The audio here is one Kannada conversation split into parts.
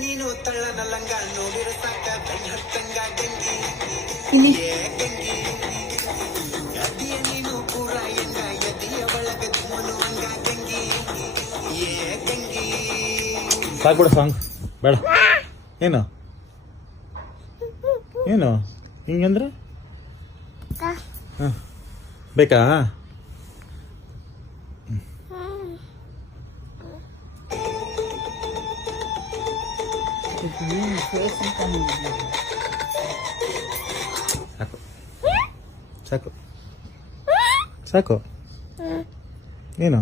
ನೀನು ತಳ್ಳನ ಲಂಗ ನೋಡಿರ ಸಾಕ ಬೆಣ್ಣ ಹತ್ತಂಗ ಗಂಗಿ ಇಲ್ಲಿ ಏ ಗಂಗಿ ಅದಿಯ ನೀನು ಪೂರ ಎಂಗ ಎದಿಯ ಒಳಗ ಮುನುವಂಗ ಗಂಗಿ ಏ ಗಂಗಿ. ಸಾಕ್ಬಿಡ ಸಾಂಗ್ ಬೇಡ. ಏನು ಏನು ಹಿಂಗಂದ್ರೆ ಹಾಂ ಬೇಕಾ? ಸಾಕು ಸಾಕು ಸಾಕು. ಏನು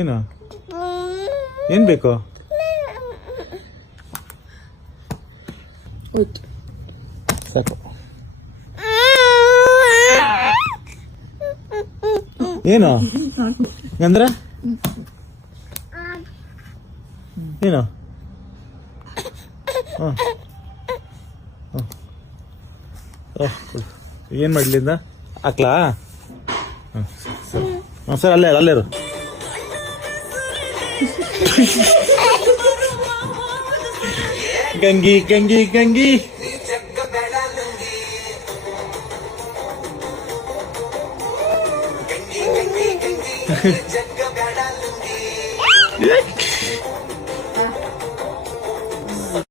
ಏನು ಏನು ಬೇಕು? ಸಾಕು. ಏನು ಅಂದ್ರೆ ಏನು? ಹಾಂ ಏನು ಮಾಡಲಿಂದ ಹಾಕ್ಲಾ? ಹಾಂ ಸರಿ ಹಾಂ ಸರ್ ಅಲ್ಲೇ ಅಲ್ಲೇ ಇರು. ಗಂಗಿ ಗಂಗಿ ಗಂಗಿ ಜಗ್ಗ ಬೇಡ ಲುಂಗಿ